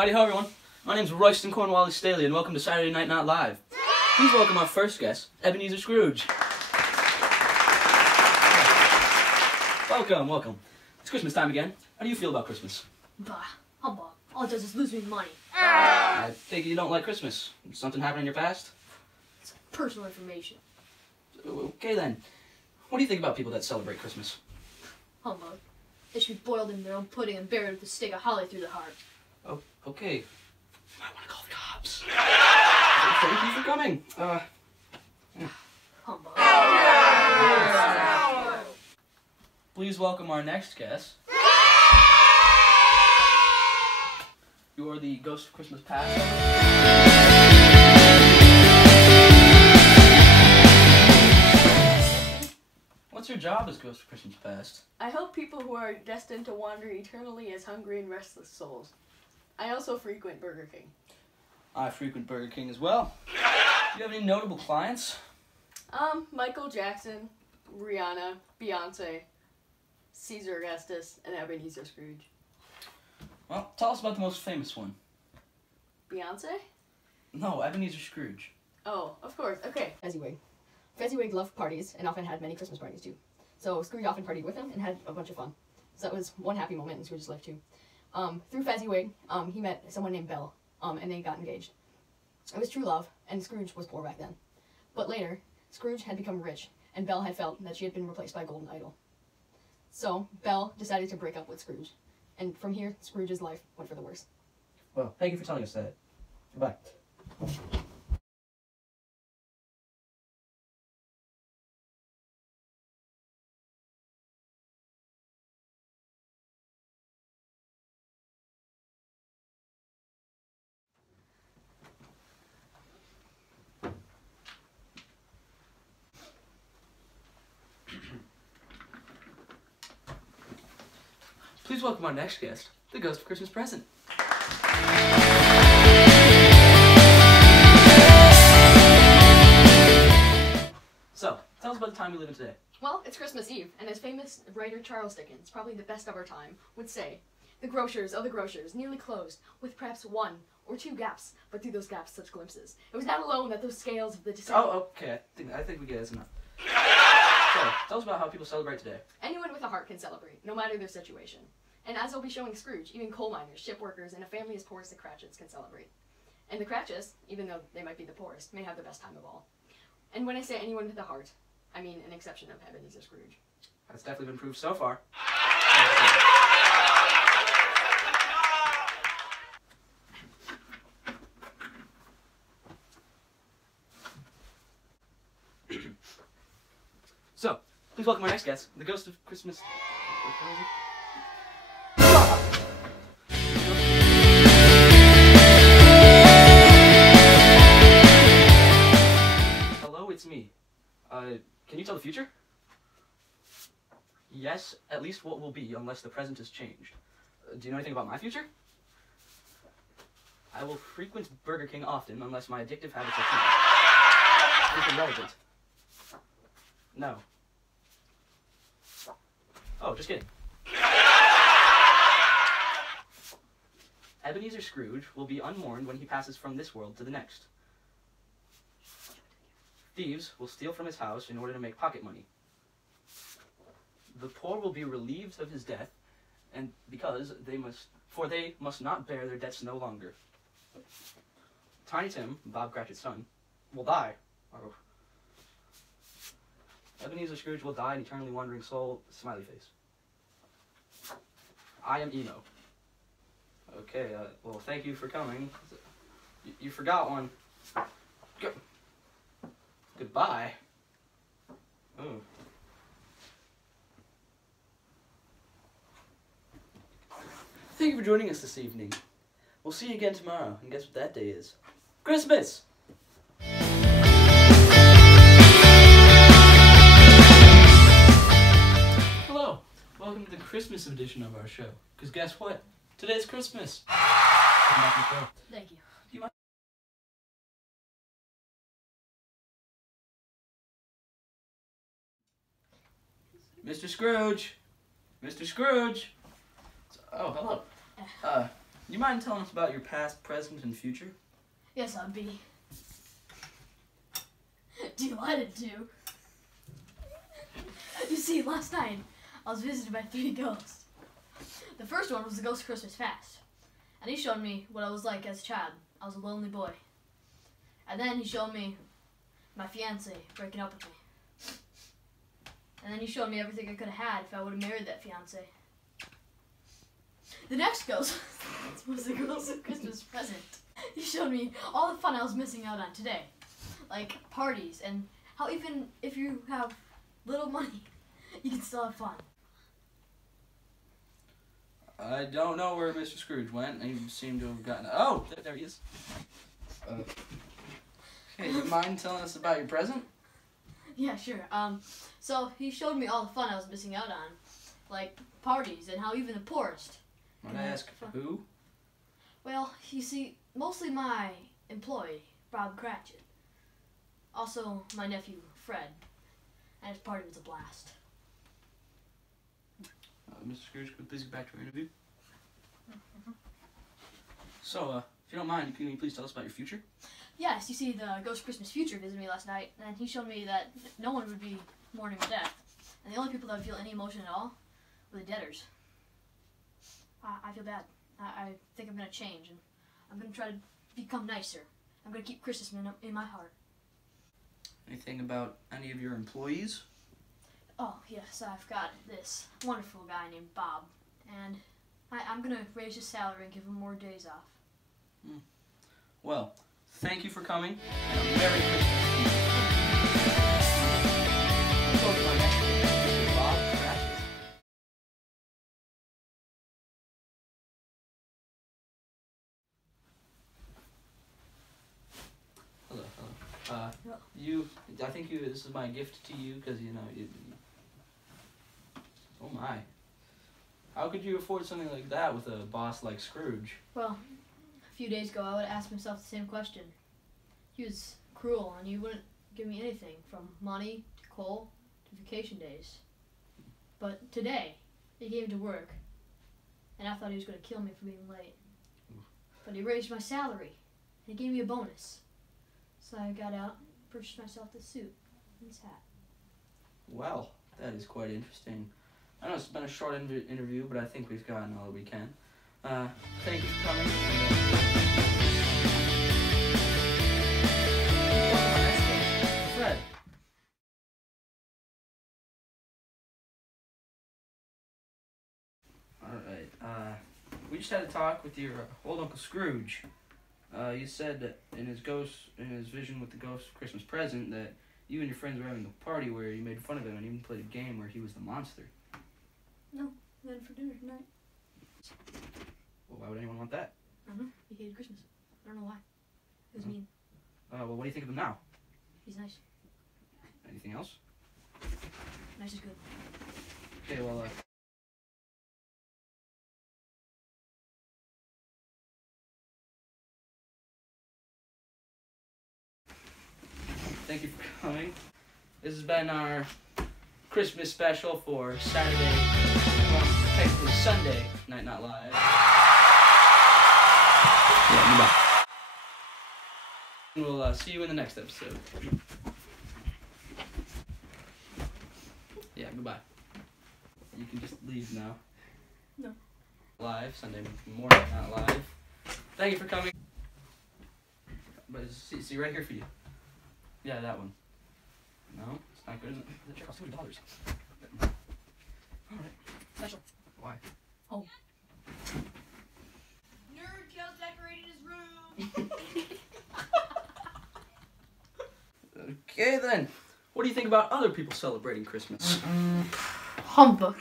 Howdy ho everyone, my name's Royston Cornwallis Staley and welcome to Saturday Night Not Live. Please welcome our first guest, Ebenezer Scrooge. Welcome. It's Christmas time again. How do you feel about Christmas? Bah, humbug. All it does is lose me money. I think you don't like Christmas. Something happened in your past? It's personal information. Okay then. What do you think about people that celebrate Christmas? Humbug. They should be boiled in their own pudding and buried with a stake of holly through the heart. Oh, okay. I want to call the cops. Thank you for coming. Humbug. Please welcome our next guest. You are the Ghost of Christmas Past. What's your job as Ghost of Christmas Past? I help people who are destined to wander eternally as hungry and restless souls. I also frequent Burger King. I frequent Burger King as well. Do you have any notable clients? Michael Jackson, Rihanna, Beyonce, Caesar Augustus, and Ebenezer Scrooge. Well, tell us about the most famous one. Beyonce? No, Ebenezer Scrooge. Oh, of course. Okay. Fezziwig. Fezziwig loved parties and often had many Christmas parties too. So Scrooge often partied with him and had a bunch of fun. So that was one happy moment in Scrooge's life too. Through Fezziwig, he met someone named Belle, and they got engaged. It was true love, and Scrooge was poor back then. But later, Scrooge had become rich, and Belle had felt that she had been replaced by a golden idol. So Belle decided to break up with Scrooge, and from here, Scrooge's life went for the worse. Well, thank you for telling us that. Goodbye. Please welcome our next guest, the Ghost of Christmas Present. So, tell us about the time we live in today. Well, it's Christmas Eve, and as famous writer Charles Dickens, probably the best of our time, would say, "The grocers, oh the grocers, nearly closed, with perhaps one or two gaps, but through those gaps such glimpses. It was not alone that those scales of the Oh, okay. I think we get it. Enough. So, tell us about how people celebrate today. Anyone with a heart can celebrate, no matter their situation. And as I'll be showing Scrooge, even coal miners, ship workers, and a family as poor as the Cratchits can celebrate. And the Cratchits, even though they might be the poorest, may have the best time of all. And when I say anyone with a heart, I mean an exception of Ebenezer Scrooge. That's definitely been proved so far. So, please welcome our next guest, the Ghost of Christmas. Hello, it's me. Can you tell the future? Yes, at least what will be, unless the present has changed. Do you know anything about my future? I will frequent Burger King often, unless my addictive habits are changed. Anything relevant? No. Oh, just kidding. Ebenezer Scrooge will be unmourned when he passes from this world to the next. Thieves will steal from his house in order to make pocket money. The poor will be relieved of his death, and because they must not bear their debts no longer. Tiny Tim, Bob Cratchit's son, will die. Oh. Ebenezer Scrooge will die an eternally wandering soul, smiley face. I am Eno. Okay, well, thank you for coming. You forgot one. Goodbye. Oh. Thank you for joining us this evening. We'll see you again tomorrow, and guess what that day is? Christmas! Hello, welcome to the Christmas edition of our show. Because guess what? Today's Christmas. Thank you. Do you mind? Mr. Scrooge! Mr. Scrooge! Oh, hello. You mind telling us about your past, present, and future? Yes, I'll be. Delighted to. You see, last night I was visited by 3 ghosts. The first one was the Ghost Christmas Fast, and he showed me what I was like as a child. I was a lonely boy. And then he showed me my fiance breaking up with me. And then he showed me everything I could have had if I would have married that fiance. The next ghost was the Ghost Christmas Present. He showed me all the fun I was missing out on today. Like parties, and how even if you have little money, you can still have fun. I don't know where Mr. Scrooge went. He seemed to have gotten... Oh! There he is. Okay, do you mind telling us about your present? Yeah, sure. So he showed me all the fun I was missing out on. Like parties, and how even the poorest. Might I ask who? Well, you see, mostly my employee, Bob Cratchit. Also, my nephew, Fred. And his party was a blast. Mr. Scrooge, could we please get back to our interview? So, if you don't mind, can you please tell us about your future? Yes, you see, the Ghost Christmas Future visited me last night, and he showed me that no one would be mourning death. And the only people that would feel any emotion at all were the debtors. I feel bad. I think I'm going to change, and I'm going to try to become nicer. I'm going to keep Christmas in my heart. Anything about any of your employees? Oh, yes, I've got this wonderful guy named Bob, and I'm going to raise his salary and give him more days off. Well, thank you for coming, and a Merry Christmas. Welcome to our next guest, Bob Cratchit. Hello. I think this is my gift to you, because, oh my. How could you afford something like that with a boss like Scrooge? Well, a few days ago I would have asked myself the same question. He was cruel, and he wouldn't give me anything, from money to coal to vacation days. But today, he came to work, and I thought he was going to kill me for being late. But he raised my salary, and he gave me a bonus. So I got out and purchased myself this suit and this hat. Well, that is quite interesting. I know it's been a short interview, but I think we've gotten all that we can. Thank you for coming. Fred. Alright, we just had a talk with your old Uncle Scrooge. You said that in his vision with the ghost Christmas present, that you and your friends were having a party where you made fun of him and even played a game where he was the monster. No, we had it for dinner tonight. Well, why would anyone want that? I don't know. He hated Christmas. I don't know why. It was mean. Well, what do you think of him now? He's nice. Anything else? Nice is good. Okay, well, thank you for coming. This has been our Christmas special for Saturday, well, technically Sunday Night Not Live. Yeah, goodbye. We'll see you in the next episode. Yeah, goodbye. You can just leave now. No. Live, Sunday morning, not live. Thank you for coming. But see right here for you. Yeah, that one. No, it's not good, is it? The check costs $200. Alright. Special. Why? Home. Nerd just decorated his room. Okay then. What do you think about other people celebrating Christmas? Humbug.